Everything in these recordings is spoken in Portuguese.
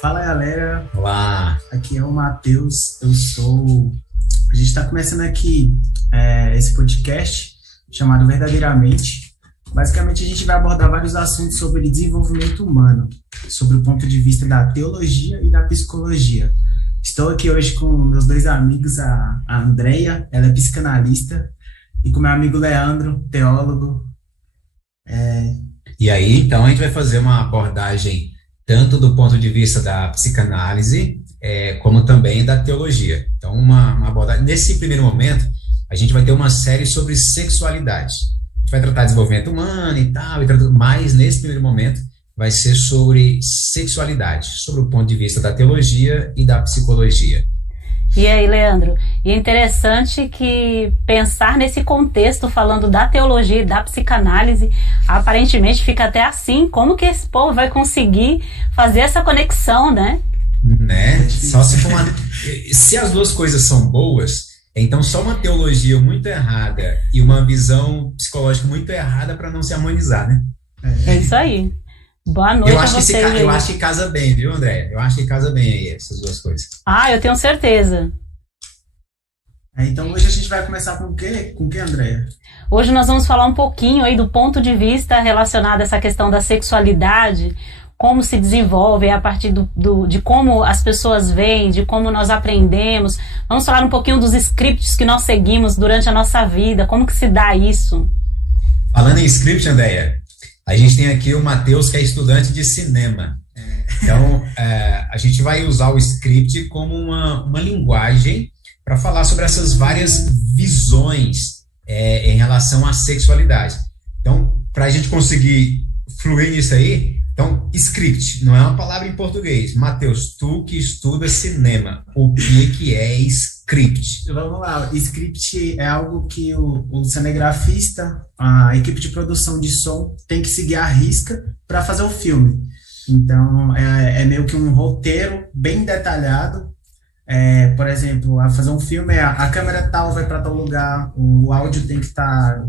Fala galera, Olá. aqui é o Matheus. A gente está começando aqui esse podcast chamado Verdadeiramente. Basicamente, a gente vai abordar vários assuntos sobre desenvolvimento humano, sobre o ponto de vista da teologia e da psicologia. Estou aqui hoje com meus dois amigos, a Andreia, ela é psicanalista, e com meu amigo Leandro, teólogo. E aí, então, a gente vai fazer uma abordagem tanto do ponto de vista da psicanálise, como também da teologia. Então, uma abordagem. Nesse primeiro momento, a gente vai ter uma série sobre sexualidade. A gente vai tratar de desenvolvimento humano e tal, mas nesse primeiro momento vai ser sobre sexualidade, sobre o ponto de vista da teologia e da psicologia. E aí, Leandro? E é interessante que pensar nesse contexto, falando da teologia e da psicanálise, aparentemente fica até assim, como que esse povo vai conseguir fazer essa conexão, né? Né? Só se for se as duas coisas são boas, então só uma teologia muito errada e uma visão psicológica muito errada para não se harmonizar, né? É isso aí. Boa noite a vocês. Eu acho que casa bem, viu, André? Eu acho que casa bem aí essas duas coisas. Ah, eu tenho certeza. Então hoje a gente vai começar com o quê? Com o que, Andréia? Hoje nós vamos falar um pouquinho aí do ponto de vista relacionado a essa questão da sexualidade, como se desenvolve a partir de como as pessoas veem, de como nós aprendemos. Vamos falar um pouquinho dos scripts que nós seguimos durante a nossa vida, como que se dá isso. Falando em script, Andréia, a gente tem aqui o Matheus, que é estudante de cinema. Então, a gente vai usar o script como uma linguagem para falar sobre essas várias visões em relação à sexualidade. Então, para a gente conseguir fluir nisso aí, então, script não é uma palavra em português. Matheus, tu que estuda cinema, o que é script? Vamos lá, script é algo que o cinegrafista, a equipe de produção de som, tem que seguir à risca para fazer o filme. Então, é meio que um roteiro bem detalhado. Por exemplo, a fazer um filme, a câmera tal vai para tal lugar, o áudio tem que estar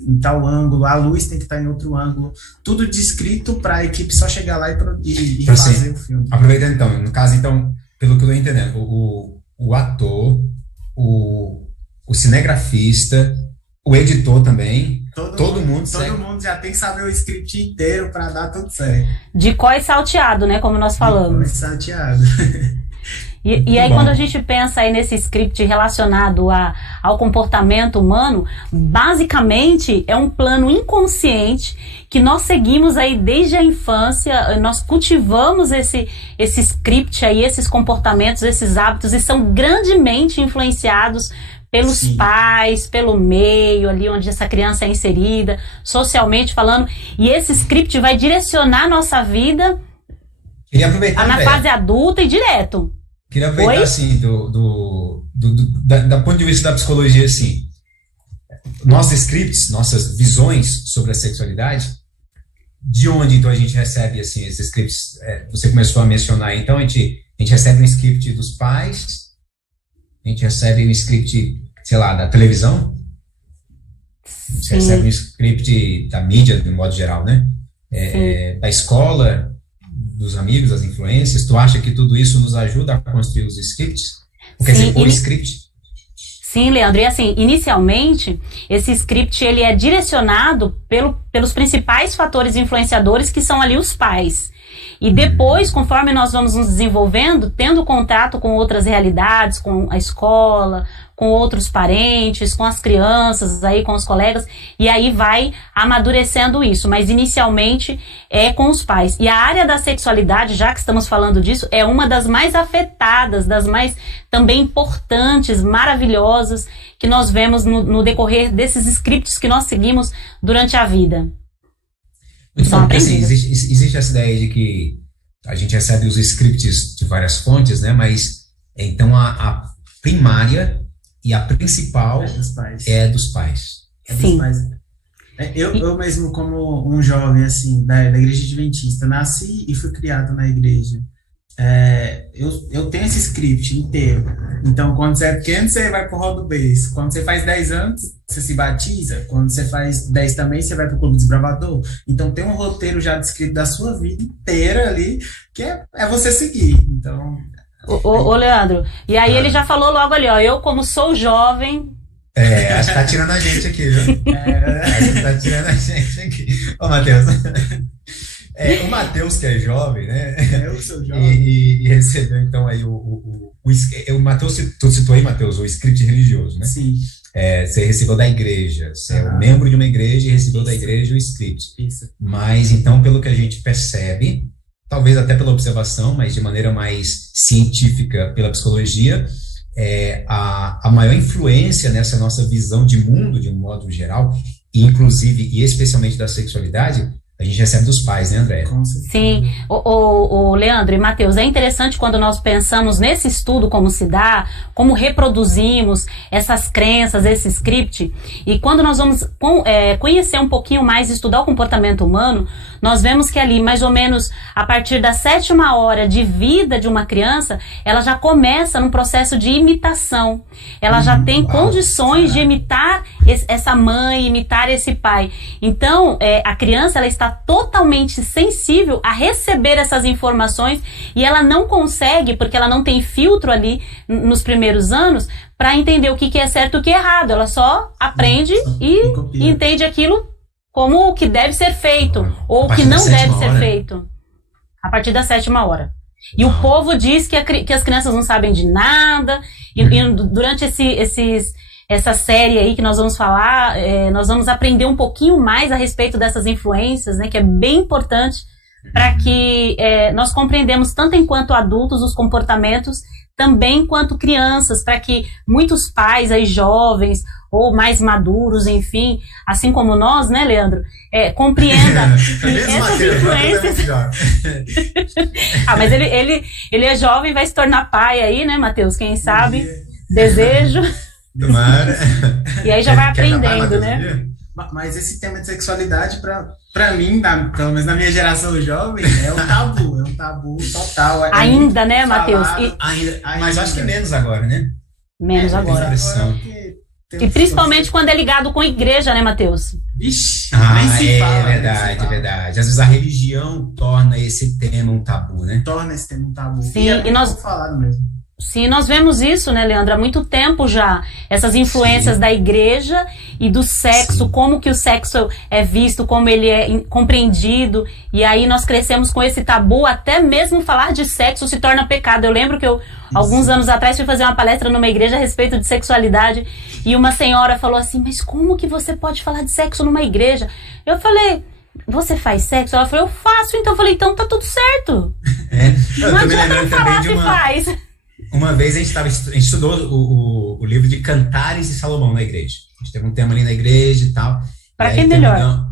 em tal ângulo, a luz tem que estar em outro ângulo, tudo descrito para a equipe só chegar lá e então, fazer assim, o filme. Aproveitando então, no caso, então, pelo que eu estou entendendo, o ator, o cinegrafista, o editor também, todo mundo já tem que saber o script inteiro para dar tudo certo. De có e salteado, né, como nós falamos. De có e salteado. E aí, quando a gente pensa aí nesse script relacionado ao comportamento humano, basicamente é um plano inconsciente que nós seguimos aí desde a infância, nós cultivamos esse script aí, esses comportamentos, esses hábitos, e são grandemente influenciados pelos pais, pelo meio ali onde essa criança é inserida, socialmente falando, e esse script vai direcionar a nossa vida na fase adulta e direto. Queria aproveitar, assim, da ponto de vista da psicologia, assim, nossos scripts, nossas visões sobre a sexualidade, de onde, então, a gente recebe, assim, esses scripts, você começou a mencionar, então, a gente recebe um script dos pais, a gente recebe um script, sei lá, da televisão, a gente recebe um script da mídia, de modo geral, né? Da escola, dos amigos, das influências. Tu acha que tudo isso nos ajuda a construir os scripts? Quer dizer, o script? Sim, Leandro. E assim, inicialmente, esse script ele é direcionado pelos principais fatores influenciadores, que são ali os pais. E depois, conforme nós vamos nos desenvolvendo, tendo contato com outras realidades, com a escola, com outros parentes, com as crianças, aí com os colegas, e aí vai amadurecendo isso. Mas inicialmente é com os pais. E a área da sexualidade, já que estamos falando disso, é uma das mais afetadas, das mais também importantes, maravilhosas, que nós vemos no decorrer desses scripts que nós seguimos durante a vida. Muito bom, porque assim, existe essa ideia de que a gente recebe os scripts de várias fontes, né? Mas então a primária e a principal é dos pais. Sim. Eu mesmo, como um jovem assim da igreja adventista, nasci e fui criado na igreja. eu tenho esse script inteiro. Então, quando você é pequeno, você vai pro Rodo Base. Quando você faz 10 anos, você se batiza. Quando você faz 10 também, você vai pro Clube Desbravador. Então, tem um roteiro já descrito da sua vida inteira ali, que é você seguir. Então... Ô, Leandro, e aí ele já falou logo ali, ó, eu como sou jovem... Acho que tá tirando a gente aqui, viu? Acho que tá tirando a gente aqui. Ô, Matheus... o Matheus, que é jovem, né? Eu sou jovem. E recebeu, então, aí o Matheus, tu citou aí, Matheus, o script religioso, né? Sim. Você recebeu da igreja, você é um membro de uma igreja e recebeu da igreja o script. Isso. Mas, então, pelo que a gente percebe, talvez até pela observação, mas de maneira mais científica pela psicologia, a maior influência nessa nossa visão de mundo, de um modo geral, inclusive e especialmente da sexualidade, a gente recebe dos pais, né, André? Sim. O Leandro e Matheus, é interessante quando nós pensamos nesse estudo, como se dá, como reproduzimos essas crenças, esse script, e quando nós vamos conhecer um pouquinho mais, estudar o comportamento humano, nós vemos que ali, mais ou menos, a partir da 7ª hora de vida de uma criança, ela já começa num processo de imitação. Ela já tem condições de imitar essa mãe, imitar esse pai. Então, a criança, ela está totalmente sensível a receber essas informações e ela não consegue, porque ela não tem filtro ali nos primeiros anos, para entender o que é certo e o que é errado. Ela só aprende e entende aquilo como o que deve ser feito ou o que não deve ser feito. A partir da 7ª hora. E o povo diz que as crianças não sabem de nada, e durante essa série aí que nós vamos falar, nós vamos aprender um pouquinho mais a respeito dessas influências, né, que é bem importante para que nós compreendamos tanto enquanto adultos os comportamentos, também enquanto crianças, para que muitos pais aí jovens ou mais maduros, enfim, assim como nós, né, Leandro, compreenda que essas influências... mas ele é jovem, vai se tornar pai aí, né, Matheus? Quem sabe? Desejo... E aí já vai aprendendo, né? Mas esse tema de sexualidade, pra mim, pelo menos na minha geração jovem, é um tabu total. Ainda, né, Matheus? Mas acho que menos agora, né? Menos agora. E principalmente quando é ligado com a igreja, né, Matheus? Vixe, verdade. Às vezes a religião torna esse tema um tabu, né? Torna esse tema um tabu. Sim, e nós... falado mesmo. Sim, nós vemos isso, né, Leandro, há muito tempo já, essas influências da igreja e do sexo, como que o sexo é visto, como ele é compreendido, e aí nós crescemos com esse tabu, até mesmo falar de sexo se torna pecado. Eu lembro que alguns anos atrás, fui fazer uma palestra numa igreja a respeito de sexualidade, e uma senhora falou assim, mas como que você pode falar de sexo numa igreja? Eu falei... Você faz sexo? Ela falou, eu faço. Então eu falei, então tá tudo certo. Não adianta falar se faz. Uma vez a gente estudou o livro de Cantares de Salomão na igreja. A gente teve um tema ali na igreja e tal. Para quem melhor?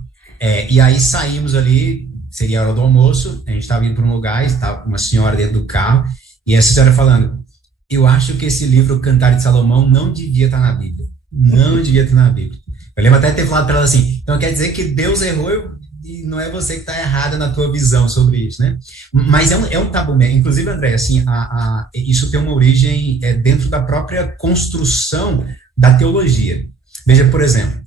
E aí saímos ali, seria a hora do almoço, a gente estava indo para um lugar, estava uma senhora dentro do carro, e essa senhora falando, eu acho que esse livro, Cantares de Salomão, não devia estar na Bíblia. Não devia estar na Bíblia. Eu lembro até de ter falado para ela assim, então quer dizer que Deus errou e não é você que está errada na tua visão sobre isso, né? Mas é um tabu mesmo. Inclusive, André, assim, isso tem uma origem dentro da própria construção da teologia. Veja, por exemplo,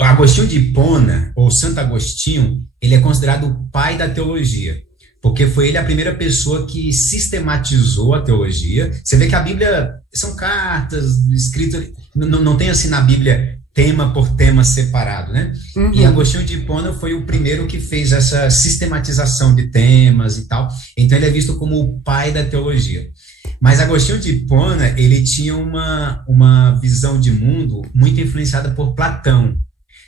Agostinho de Hipona, ou Santo Agostinho, ele é considerado o pai da teologia, porque foi ele a primeira pessoa que sistematizou a teologia. Você vê que a Bíblia são cartas escritas, não tem assim na Bíblia tema por tema separado, né? Uhum. E Agostinho de Hipona foi o primeiro que fez essa sistematização de temas e tal. Então ele é visto como o pai da teologia. Mas Agostinho de Hipona, ele tinha uma visão de mundo muito influenciada por Platão.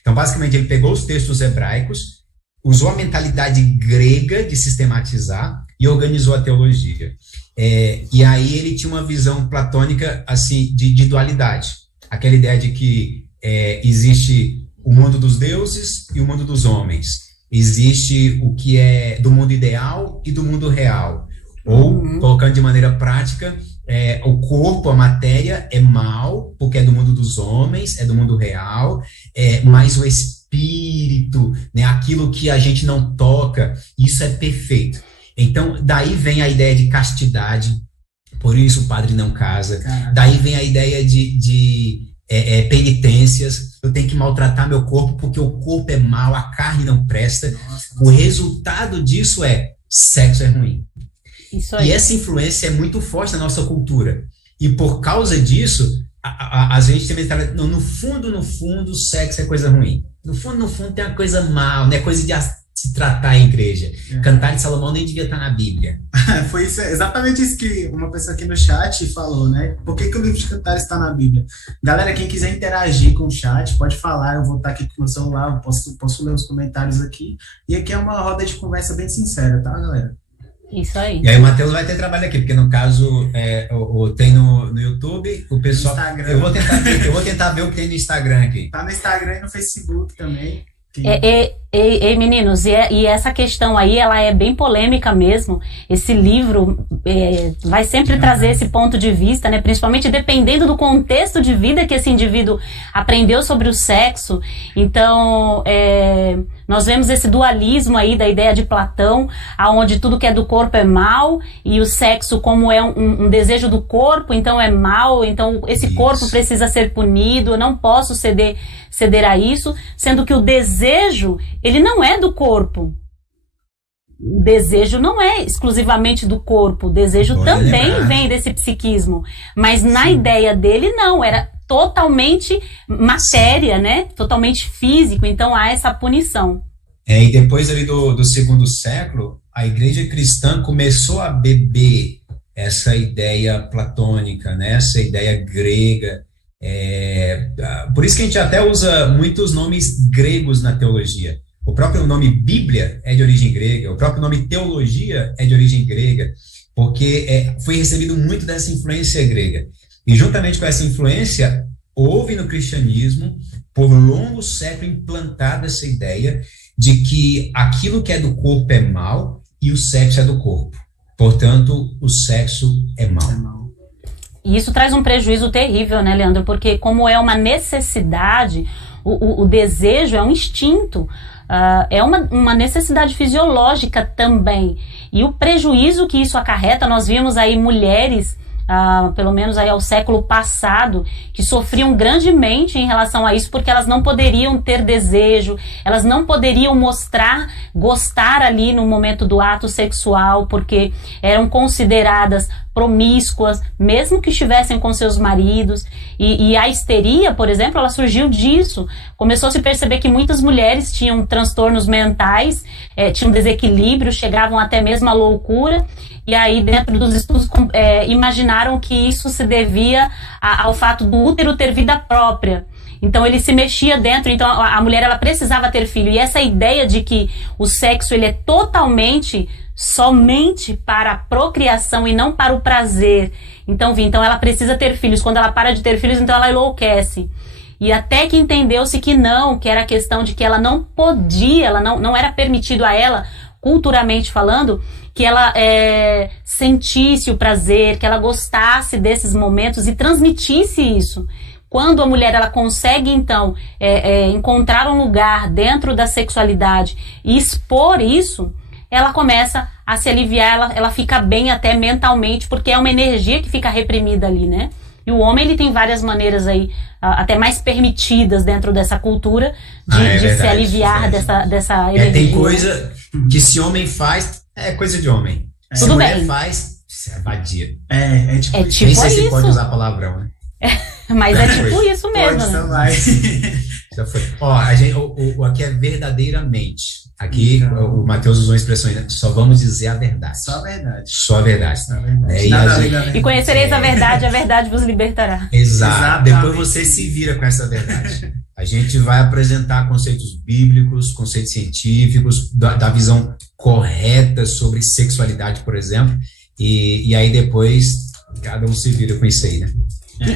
Então, basicamente, ele pegou os textos hebraicos, usou a mentalidade grega de sistematizar e organizou a teologia. E aí ele tinha uma visão platônica, assim, de dualidade. Aquela ideia de que existe o mundo dos deuses e o mundo dos homens. Existe o que é do mundo ideal e do mundo real. Ou, colocando de maneira prática, o corpo, a matéria, é mal, porque é do mundo dos homens, é do mundo real, mas o espírito, né, aquilo que a gente não toca, isso é perfeito. Então, daí vem a ideia de castidade, por isso o padre não casa. Caraca. Daí vem a ideia de penitências, eu tenho que maltratar meu corpo porque o corpo é mau, a carne não presta. O resultado disso é sexo é ruim. Isso aí. E essa influência é muito forte na nossa cultura. E por causa disso, a gente tem mentalidade, não, no fundo, sexo é coisa ruim. No fundo tem uma coisa mal, não é coisa de se tratar em igreja. Cantar de Salomão nem devia estar na Bíblia. Foi exatamente isso que uma pessoa aqui no chat falou, né? Por que o livro de Cantares está na Bíblia? Galera, quem quiser interagir com o chat, pode falar, eu vou estar aqui com o meu celular, eu posso ler os comentários aqui. E aqui é uma roda de conversa bem sincera, tá, galera? Isso aí. E aí o Matheus vai ter trabalho aqui, porque no caso, tem no YouTube, o pessoal... Instagram. Eu vou tentar ver o que tem no Instagram aqui. Tá no Instagram e no Facebook também. Meninos, e essa questão aí, ela é bem polêmica mesmo. Esse livro vai sempre trazer esse ponto de vista, né? Principalmente dependendo do contexto de vida que esse indivíduo aprendeu sobre o sexo. Então, nós vemos esse dualismo aí da ideia de Platão, aonde tudo que é do corpo é mal, e o sexo como é um desejo do corpo, então é mal, então esse corpo precisa ser punido, eu não posso ceder a isso, sendo que o desejo, ele não é do corpo. O desejo não é exclusivamente do corpo, o desejo também vem desse psiquismo, mas na ideia dele não, era totalmente matéria, né? Totalmente físico, então há essa punição. E depois ali do segundo século, a igreja cristã começou a beber essa ideia platônica, né? Essa ideia grega. Por isso que a gente até usa muitos nomes gregos na teologia. O próprio nome Bíblia é de origem grega, o próprio nome teologia é de origem grega, porque foi recebido muito dessa influência grega. E juntamente com essa influência, houve no cristianismo, por longos séculos, implantada essa ideia de que aquilo que é do corpo é mal e o sexo é do corpo. Portanto, o sexo é mal. E isso traz um prejuízo terrível, né, Leandro? Porque como é uma necessidade, o desejo é um instinto, é uma necessidade fisiológica também. E o prejuízo que isso acarreta, nós vimos aí mulheres, pelo menos aí ao século passado, que sofriam grandemente em relação a isso, porque elas não poderiam ter desejo, elas não poderiam gostar ali no momento do ato sexual, porque eram consideradas promíscuas, mesmo que estivessem com seus maridos. E a histeria, por exemplo, ela surgiu disso. Começou a se perceber que muitas mulheres tinham transtornos mentais, tinham desequilíbrio, chegavam até mesmo à loucura. E aí, dentro dos estudos, imaginaram que isso se devia ao fato do útero ter vida própria. Então, ele se mexia dentro, então a mulher ela precisava ter filho. E essa ideia de que o sexo ele é somente para a procriação e não para o prazer. Então ela precisa ter filhos. Quando ela para de ter filhos, então ela enlouquece. E até que entendeu-se que era a questão de que ela não podia, não era permitido a ela, culturalmente falando, que ela sentisse o prazer, que ela gostasse desses momentos e transmitisse isso. Quando a mulher ela consegue, então, encontrar um lugar dentro da sexualidade e expor isso, ela começa a se aliviar, ela fica bem até mentalmente, porque é uma energia que fica reprimida ali, né? E o homem, ele tem várias maneiras aí, até mais permitidas dentro dessa cultura, de se aliviar dessa energia. Tem coisa que se homem faz, é coisa de homem. Se Tudo mulher bem. faz, isso é vadia. Tipo tipo Nem sei se isso. pode usar palavrão, né? Mas é tipo isso mesmo, pode, né? então vai. Já foi. Aqui é verdadeiramente. Aqui Então. o Matheus usou a expressão, né? Só vamos dizer a verdade. Só a verdade. Só a verdade. Só a verdade. E Nada a além gente- da verdade. E conhecereis a verdade vos libertará. Exato. Exatamente. Depois você se vira com essa verdade. A gente vai apresentar conceitos bíblicos, conceitos científicos, da visão correta sobre sexualidade, por exemplo, e aí depois cada um se vira com isso aí, né?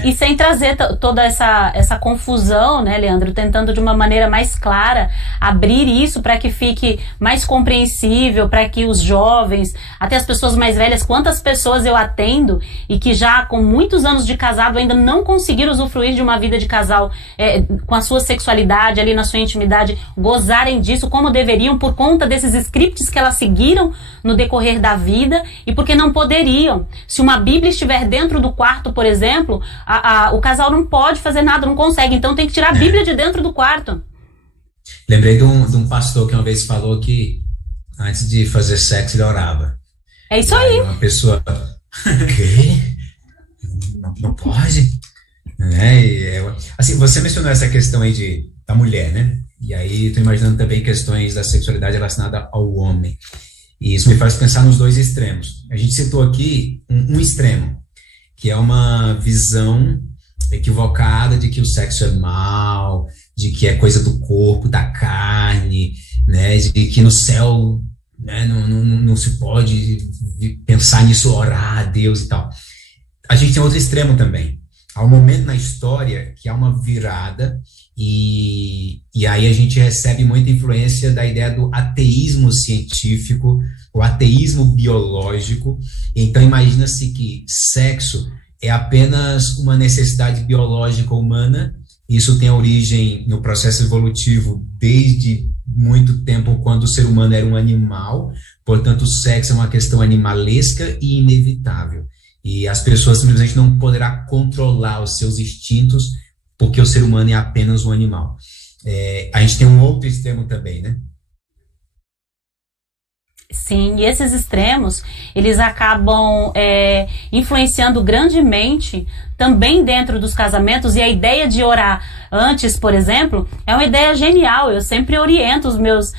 E sem trazer toda essa confusão, né, Leandro? Tentando de uma maneira mais clara abrir isso para que fique mais compreensível, para que os jovens, até as pessoas mais velhas, quantas pessoas eu atendo e que já com muitos anos de casado ainda não conseguiram usufruir de uma vida de casal com a sua sexualidade, ali na sua intimidade, gozarem disso como deveriam por conta desses scripts que elas seguiram no decorrer da vida e porque não poderiam. Se uma Bíblia estiver dentro do quarto, por exemplo, o casal não pode fazer nada, não consegue, então tem que tirar a Bíblia de dentro do quarto. Lembrei de um pastor que uma vez falou que antes de fazer sexo ele orava. É isso aí. Uma pessoa, quê? Não pode? Assim, você mencionou essa questão aí da mulher, né? E aí estou imaginando também questões da sexualidade relacionada ao homem. E isso me faz pensar nos dois extremos. A gente citou aqui um extremo, que é uma visão equivocada de que o sexo é mal, de que é coisa do corpo, da carne, né, de que no céu, né, não se pode pensar nisso, orar a Deus e tal. A gente tem outro extremo também. Há um momento na história que há uma virada e aí a gente recebe muita influência da ideia do ateísmo científico, o ateísmo biológico. Então imagina-se que sexo é apenas uma necessidade biológica humana. Isso tem origem no processo evolutivo desde muito tempo, quando o ser humano era um animal. Portanto, o sexo é uma questão animalesca e inevitável. E as pessoas simplesmente não poderão controlar os seus instintos, porque o ser humano é apenas um animal. A gente tem um outro extremo também, né? Sim, e esses extremos, eles acabam influenciando grandemente também dentro dos casamentos, e a ideia de orar antes, por exemplo, é uma ideia genial. Eu sempre oriento os meus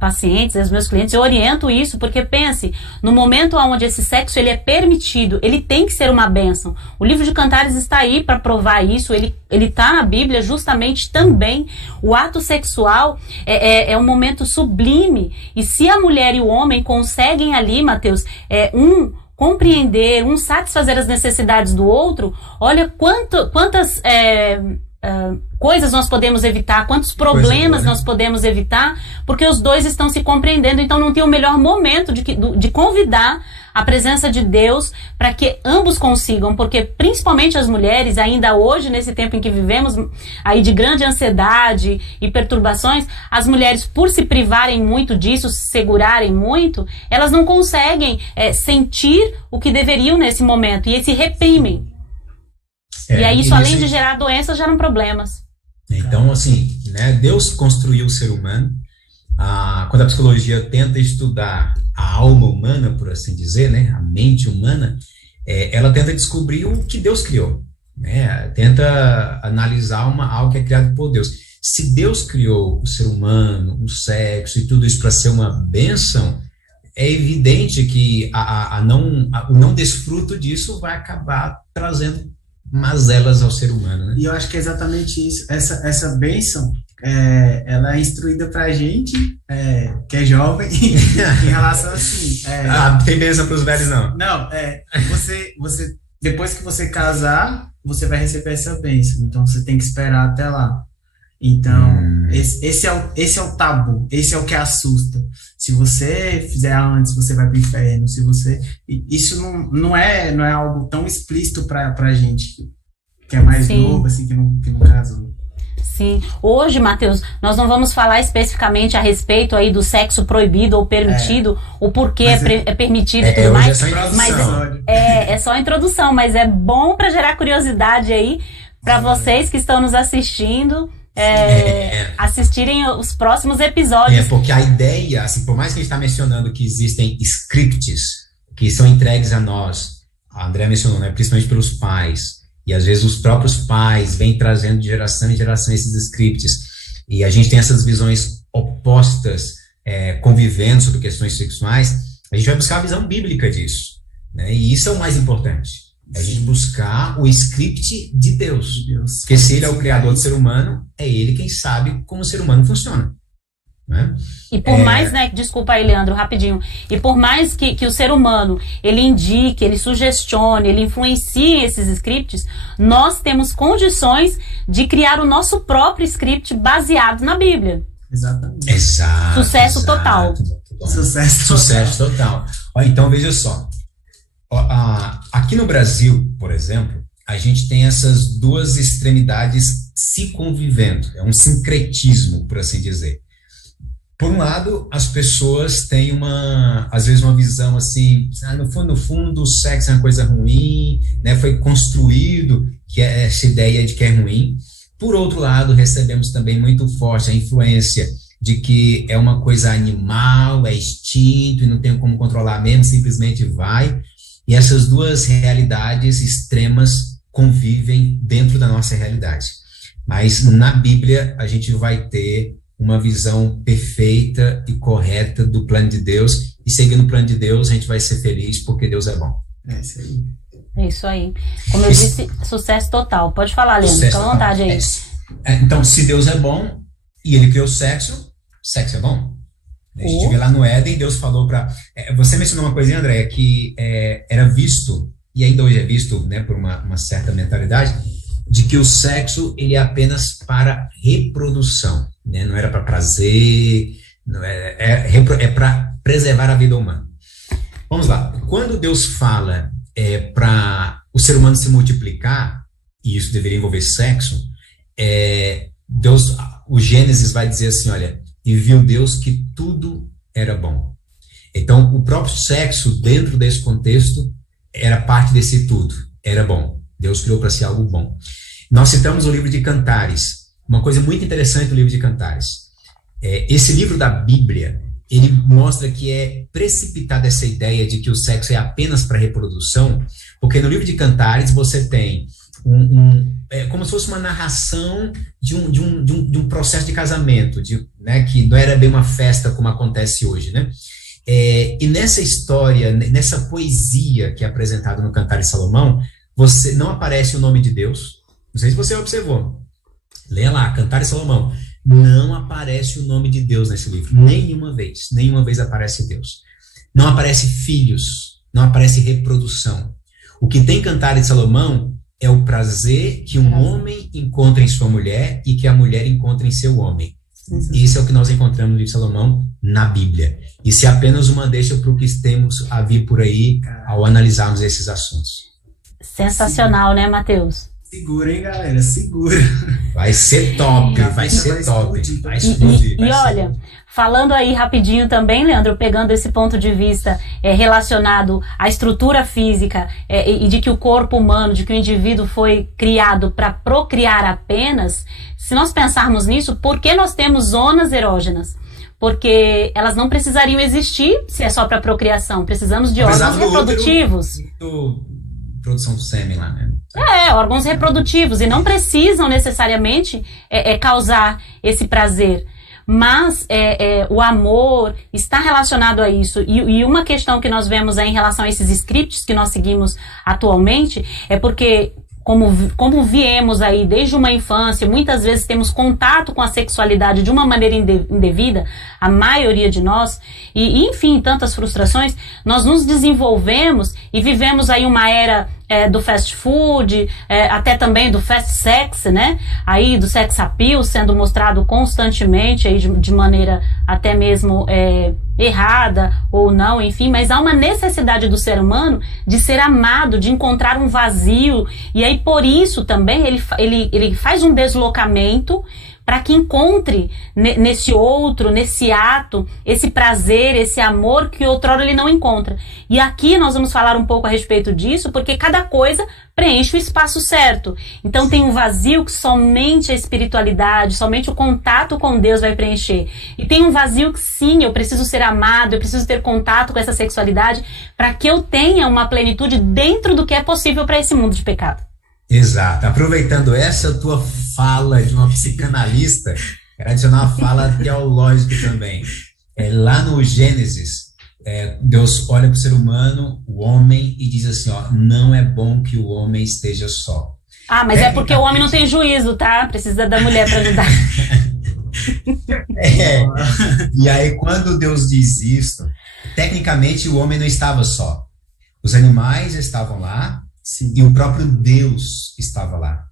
pacientes, os meus clientes, eu oriento isso, porque pense, no momento onde esse sexo ele é permitido, ele tem que ser uma bênção. O livro de Cantares está aí para provar isso, ele está na Bíblia justamente também. O ato sexual é um momento sublime, e se a mulher e o homem conseguem ali, Mateus, compreender, satisfazer as necessidades do outro, olha quantas coisas nós podemos evitar, quantos problemas nós podemos evitar, porque os dois estão se compreendendo. Então não tem o melhor momento de convidar a presença de Deus para que ambos consigam, porque principalmente as mulheres, ainda hoje, nesse tempo em que vivemos, aí de grande ansiedade e perturbações, as mulheres, por se privarem muito disso, se segurarem muito, elas não conseguem sentir o que deveriam nesse momento, e se reprimem. E aí isso, além de gerar doenças, geram problemas. Então, assim, né, Deus construiu o ser humano. Quando a psicologia tenta estudar a alma humana, por assim dizer, né, a mente humana, ela tenta descobrir o que Deus criou, né, tenta analisar algo que é criado por Deus. Se Deus criou o ser humano, o sexo e tudo isso para ser uma bênção, é evidente que o não desfruto disso vai acabar trazendo mazelas ao ser humano, né? E eu acho que é exatamente isso. Essa bênção, ela é instruída pra gente, que é jovem, em relação assim... tem bênção pros velhos, não? Não, você, depois que você casar, você vai receber essa bênção. Então, você tem que esperar até lá. Então, esse é o tabu, esse é o que assusta. Se você fizer antes, você vai pro inferno. Isso não é algo tão explícito pra gente, que é mais novo, assim, que não casou. Sim. Hoje, Mateus, nós não vamos falar especificamente a respeito aí do sexo proibido ou permitido, o porquê é permitido e tudo mais. É só a introdução, mas é bom para gerar curiosidade aí para vocês que estão nos assistindo. Assistirem os próximos episódios. Porque a ideia, assim, por mais que a gente está mencionando que existem scripts que são entregues a nós, a André mencionou, né, principalmente pelos pais, e às vezes os próprios pais vêm trazendo de geração em geração esses scripts, e a gente tem essas visões opostas convivendo sobre questões sexuais. A gente vai buscar a visão bíblica disso, né, e isso é o mais importante. A gente buscar o script de Deus. Porque se ele é o criador do ser humano, é ele quem sabe como o ser humano funciona. né? E por mais, né, desculpa aí, Leandro, rapidinho, e por mais que o ser humano, ele indique, ele sugestione, ele influencie esses scripts, nós temos condições de criar o nosso próprio script baseado na Bíblia. Exatamente. Exato. Sucesso total. Sucesso total. Ó, então, veja só. Aqui no Brasil, por exemplo, a gente tem essas duas extremidades se convivendo. É um sincretismo, por assim dizer. Por um lado, as pessoas têm às vezes uma visão assim, no fundo, o sexo é uma coisa ruim, né? Foi construído que é essa ideia de que é ruim. Por outro lado, recebemos também muito forte a influência de que é uma coisa animal, é instinto e não tem como controlar mesmo, simplesmente vai. E essas duas realidades extremas convivem dentro da nossa realidade. Mas na Bíblia a gente vai ter uma visão perfeita e correta do plano de Deus, e seguindo o plano de Deus a gente vai ser feliz porque Deus é bom. É isso aí. É isso aí. Como eu disse, sucesso total. Pode falar, Leandro, fica à vontade aí. Então, se Deus é bom e ele criou sexo é bom. A gente vê lá no Éden, Deus falou você mencionou uma coisinha, André, que era visto, e ainda hoje é visto, né, por uma certa mentalidade, de que o sexo ele é apenas para reprodução, né? Não era para prazer, é para preservar a vida humana. Vamos lá. Quando Deus fala para o ser humano se multiplicar, e isso deveria envolver sexo, o Gênesis vai dizer assim, olha, e viu Deus que tudo era bom. Então, o próprio sexo, dentro desse contexto, era parte desse tudo, era bom. Deus criou para si algo bom. Nós citamos o livro de Cantares, uma coisa muito interessante do livro de Cantares. Esse livro da Bíblia, ele mostra que é precipitada essa ideia de que o sexo é apenas para reprodução, porque no livro de Cantares você tem como se fosse uma narração de um processo de casamento, né, que não era bem uma festa como acontece hoje, né? E nessa história, nessa poesia que é apresentada no Cantares de Salomão, não aparece o nome de Deus. Não sei se você observou. Leia lá, Cantares de Salomão. Não aparece o nome de Deus nesse livro. Nenhuma vez aparece Deus. Não aparece filhos. Não aparece reprodução. O que tem Cantares de Salomão é o prazer que um homem encontra em sua mulher e que a mulher encontra em seu homem. Isso é o que nós encontramos no livro de Salomão na Bíblia. Isso é apenas uma deixa para o que temos a vir por aí ao analisarmos esses assuntos. Sensacional, né, Matheus? Segura, hein, galera? Segura. Vai ser top, vai ser top. Vai explodir. E olha, falando aí rapidinho também, Leandro, pegando esse ponto de vista relacionado à estrutura física e de que o corpo humano, de que o indivíduo foi criado para procriar apenas, se nós pensarmos nisso, por que nós temos zonas erógenas? Porque elas não precisariam existir se é só para procriação. Precisamos de órgãos reprodutivos. Produção do sêmen lá, né? Órgãos reprodutivos, e não precisam necessariamente causar esse prazer. Mas o amor está relacionado a isso. E uma questão que nós vemos aí em relação a esses scripts que nós seguimos atualmente é porque, como viemos aí desde uma infância, muitas vezes temos contato com a sexualidade de uma maneira indevida, a maioria de nós, e enfim, tantas frustrações, nós nos desenvolvemos e vivemos aí uma era do fast food, até também do fast sex, né? Aí do sex appeal sendo mostrado constantemente aí de maneira até mesmo errada ou não, enfim, mas há uma necessidade do ser humano de ser amado, de encontrar um vazio, e aí por isso também ele faz um deslocamento para que encontre nesse outro, nesse ato, esse prazer, esse amor que outrora ele não encontra. E aqui nós vamos falar um pouco a respeito disso, porque cada coisa preenche o espaço certo. Então tem um vazio que somente a espiritualidade, somente o contato com Deus vai preencher. E tem um vazio que sim, eu preciso ser amado, eu preciso ter contato com essa sexualidade para que eu tenha uma plenitude dentro do que é possível para esse mundo de pecado. Exato. Aproveitando essa tua fala de uma psicanalista, quero adicionar uma fala teológica também. Lá no Gênesis, Deus olha para o ser humano, o homem, e diz assim, não é bom que o homem esteja só. Mas é porque o homem não tem juízo, tá? Precisa da mulher para ajudar. E aí, quando Deus diz isso, tecnicamente o homem não estava só. Os animais estavam lá, Sim. e o próprio Deus estava lá.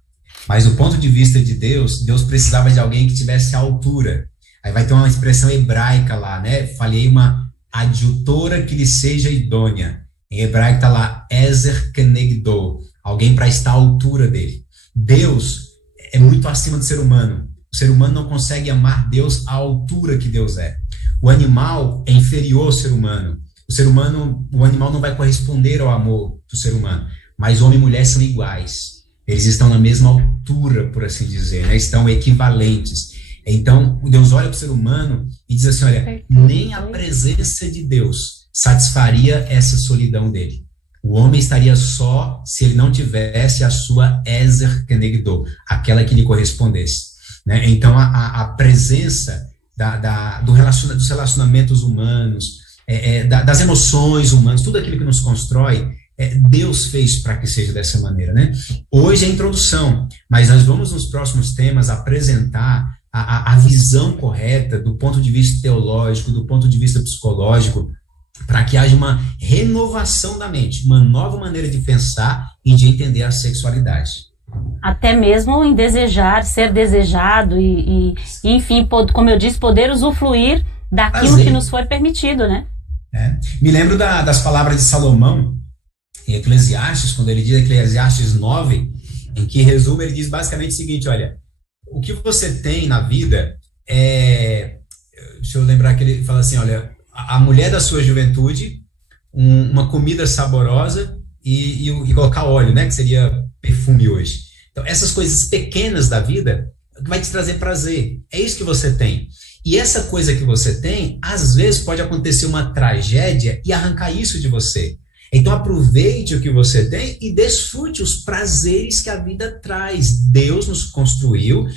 Mas do ponto de vista de Deus, Deus precisava de alguém que tivesse altura. Aí vai ter uma expressão hebraica lá, né? Falei uma adjutora que lhe seja idônea. Em hebraico está lá, Ezer Kenegdo, alguém para estar à altura dele. Deus é muito acima do ser humano. O ser humano não consegue amar Deus à altura que Deus é. O animal é inferior ao ser humano. O animal não vai corresponder ao amor do ser humano. Mas homem e mulher são iguais. Eles estão na mesma altura, por assim dizer, né? Estão equivalentes. Então, Deus olha para o ser humano e diz assim, olha, nem a presença de Deus satisfaria essa solidão dele. O homem estaria só se ele não tivesse a sua Ezer Kenegdo, aquela que lhe correspondesse. Né? Então, a presença dos relacionamentos humanos, das emoções humanas, tudo aquilo que nos constrói, Deus fez para que seja dessa maneira, né? Hoje é a introdução, mas nós vamos nos próximos temas apresentar a visão correta do ponto de vista teológico, do ponto de vista psicológico, para que haja uma renovação da mente, uma nova maneira de pensar e de entender a sexualidade. Até mesmo em desejar, ser desejado e enfim, como eu disse, poder usufruir daquilo que nos foi permitido, né? Me lembro das palavras de Salomão, em Eclesiastes, quando ele diz Eclesiastes 9, em que, em resumo, ele diz basicamente o seguinte, olha, o que você tem na vida deixa eu lembrar que ele fala assim, olha, a mulher da sua juventude, uma comida saborosa e colocar óleo, né, que seria perfume hoje. Então, essas coisas pequenas da vida vai te trazer prazer. É isso que você tem. E essa coisa que você tem, às vezes pode acontecer uma tragédia e arrancar isso de você. Então aproveite o que você tem e desfrute os prazeres que a vida traz. Deus nos construiu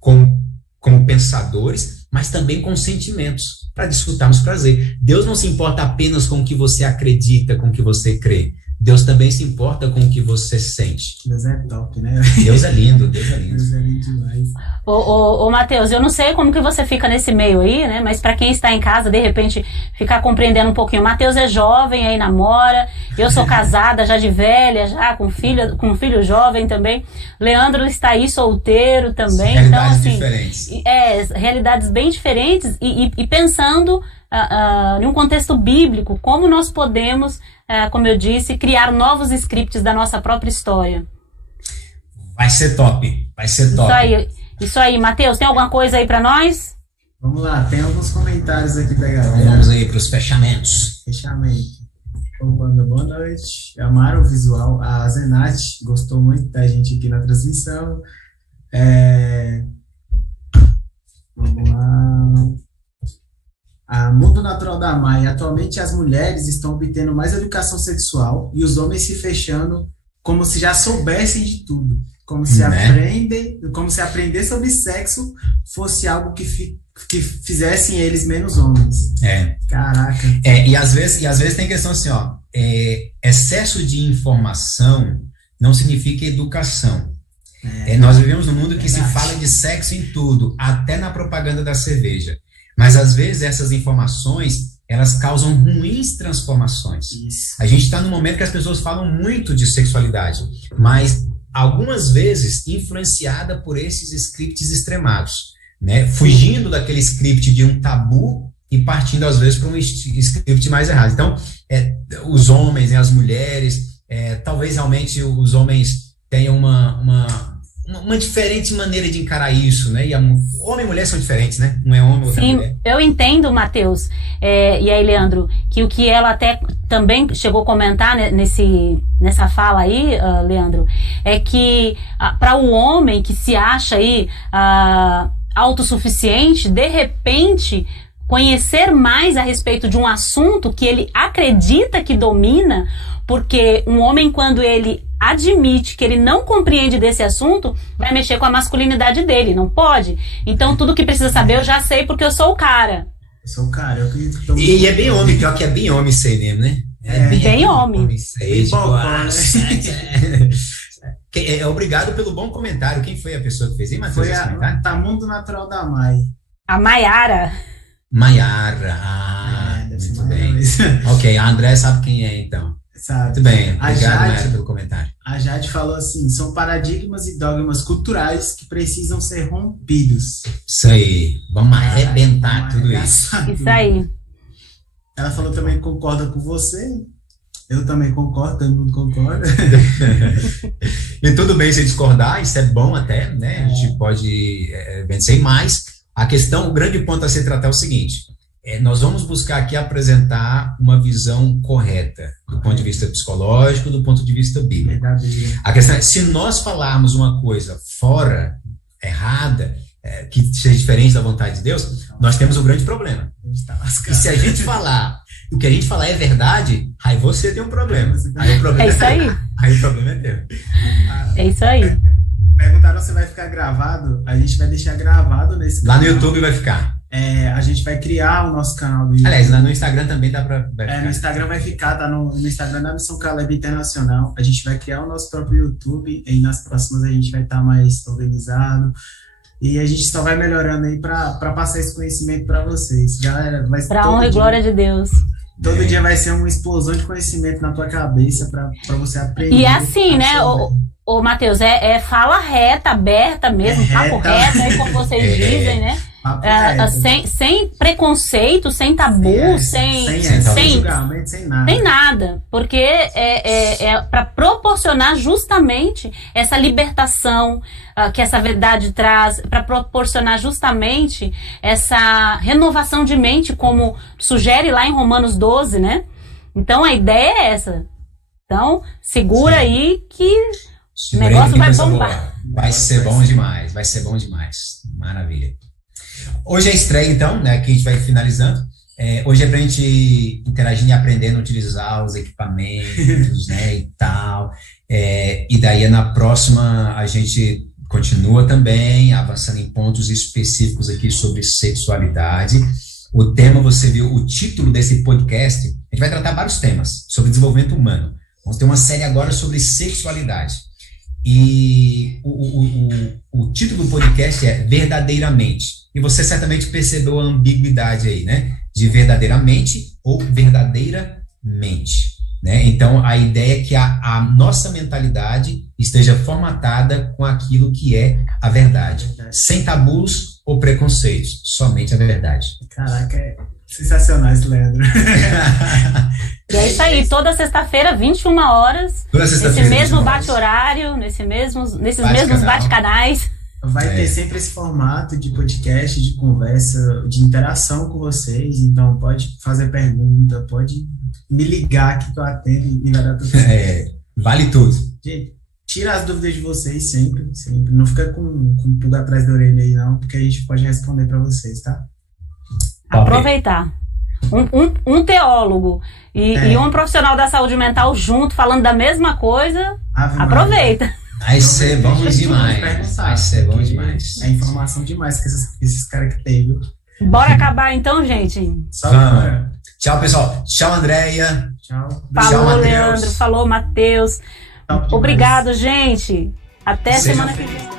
como pensadores, mas também com sentimentos, para desfrutarmos prazer. Deus não se importa apenas com o que você acredita, com o que você crê. Deus também se importa com o que você sente. Deus é top, né? Deus é lindo, Deus é lindo. Deus é lindo demais. Ô Matheus, eu não sei como que você fica nesse meio aí, né? Mas para quem está em casa, de repente, ficar compreendendo um pouquinho. Matheus é jovem, aí namora. Eu sou casada, já de velha, já com filho jovem também. Leandro está aí solteiro também. Realidades então, assim, diferentes. Realidades bem diferentes e pensando em um contexto bíblico, como nós podemos, como eu disse, criar novos scripts da nossa própria história. Vai ser top, vai ser top. Isso aí, Matheus, tem alguma coisa aí para nós? Vamos lá, tem alguns comentários aqui da galera. Vamos aí para os fechamentos. Fechamento. Boa noite. Amaram o visual. A Zenate gostou muito da gente aqui na transmissão. Vamos lá. A Mundo Natural da Mai. Atualmente as mulheres estão obtendo mais educação sexual e os homens se fechando como se já soubessem de tudo. Como se aprender sobre sexo fosse algo que fizessem eles menos homens. Caraca. E às vezes tem questão assim, ó, excesso de informação não significa educação. Nós vivemos num mundo que se fala de sexo em tudo, até na propaganda da cerveja. Mas às vezes essas informações, elas causam ruins transformações. Isso. A gente está num momento que as pessoas falam muito de sexualidade, mas algumas vezes influenciada por esses scripts extremados, né? Fugindo daquele script de um tabu e partindo às vezes para um script mais errado. Então, os homens e as mulheres, talvez realmente os homens tenham uma diferente maneira de encarar isso, né? E homem e mulher são diferentes, né? Um é homem, outro é mulher. Sim, eu entendo, Matheus, e aí, Leandro, que o que ela até também chegou a comentar nessa fala aí, Leandro, é que para o homem que se acha aí autossuficiente, de repente, conhecer mais a respeito de um assunto que ele acredita que domina, porque um homem, quando ele admite que ele não compreende desse assunto, vai mexer com a masculinidade dele, não pode? Então, tudo que precisa saber eu já sei porque eu sou o cara. Eu sou o cara. E é bem homem, pior que é bem homem isso aí mesmo, né? Bem homem. Isso aí, obrigado pelo bom comentário. Quem foi a pessoa que fez aí, Matheus? Foi a Mundo Natural da Mai. A Maiara. Maiara, deve ser muito Maiara bem. mesmo. Ok, a André sabe quem é, então. Sabe? Muito bem, A obrigado, Jade- Maiara, pelo comentário. A Jade falou assim, são paradigmas e dogmas culturais que precisam ser rompidos. Isso aí, vamos arrebentar Vamos tudo isso. arregaçar Isso tudo. aí. Ela falou também que concorda com você. Eu também concordo, todo mundo concorda. E tudo bem se discordar, isso é bom até, né? A gente pode vencer, mas a questão, o grande ponto a se tratar é o seguinte: nós vamos buscar aqui apresentar uma visão correta, do ponto de vista psicológico, do ponto de vista bíblico. Verdadeiro. A questão é, se nós falarmos uma coisa fora, errada, que seja diferente da vontade de Deus, nós temos um grande problema. A gente tá E lascado. se a gente falar, o que a gente falar é verdade, aí você tem um problema. Aí o problema É isso aí. Aí o problema é teu. É isso aí. Perguntaram se vai ficar gravado. A gente vai deixar gravado nesse Lá no canal. YouTube vai ficar. A gente vai criar o nosso canal do YouTube. Aliás, lá no Instagram também vai No ficar. Instagram vai ficar, tá no Instagram da Missão Caleb Internacional. A gente vai criar o nosso próprio YouTube e nas próximas a gente vai estar mais organizado. E a gente só vai melhorando aí para passar esse conhecimento para vocês. Galera, vai Pra todo honra e dia- glória de Deus. Todo dia vai ser uma explosão de conhecimento na tua cabeça para você aprender. E é assim, né, absorver. Ô, Matheus, fala reta, aberta mesmo, É papo reta. reto, aí como vocês dizem, né? Papo reto. Sem preconceito, sem tabu, sem julgamento, sem nada. tem nada, porque é para proporcionar justamente essa libertação que essa verdade traz, para proporcionar justamente essa renovação de mente, como sugere lá em Romanos 12, né? Então a ideia é essa. Então, segura aí que Segura aí, negócio que vai coisa bombar. boa. Vai ser bom demais, vai ser bom demais. Maravilha. Hoje é a estreia, então, né, que a gente vai finalizando. Hoje é pra gente interagir e aprendendo a utilizar os equipamentos, né, e tal. E daí, na próxima, a gente continua também avançando em pontos específicos aqui sobre sexualidade. O tema, você viu, o título desse podcast, a gente vai tratar vários temas sobre desenvolvimento humano. Vamos ter uma série agora sobre sexualidade. E o título do podcast é Verdadeiramente. E você certamente percebeu a ambiguidade aí, né? De verdadeiramente ou verdadeiramente, né? Então, a ideia é que a nossa mentalidade esteja formatada com aquilo que é a verdade. Sem tabus ou preconceitos, somente a verdade. Caraca, é sensacional esse Leandro. E é isso aí, toda sexta-feira, 21 horas, Toda nesse sexta-feira, mesmo 21 horas. bate-horário, nesses mesmos Bate-canal. bate-canais. Vai ter sempre esse formato de podcast, de conversa, de interação com vocês. Então, pode fazer pergunta, pode me ligar aqui que eu atendo e vai dar tudo certo. Vale tudo. Gente, tira as dúvidas de vocês sempre, sempre. Não fica com pulga atrás da orelha aí, não, porque a gente pode responder para vocês, tá? Aproveitar. Um teólogo e um profissional da saúde mental junto, falando da mesma coisa, Ave Maria. aproveita. Vai ser bom Gente, demais. vamos perguntar, Vai ser bom porque demais. É informação demais que esses caras que tem, viu? Bora acabar então, gente. Só Vamos. agora. Tchau, pessoal. Tchau, Andréia. Tchau. Falou, Matheus. Leandro. Falou, Matheus. Top demais. Obrigado, gente. Até Seja semana que feliz. vem.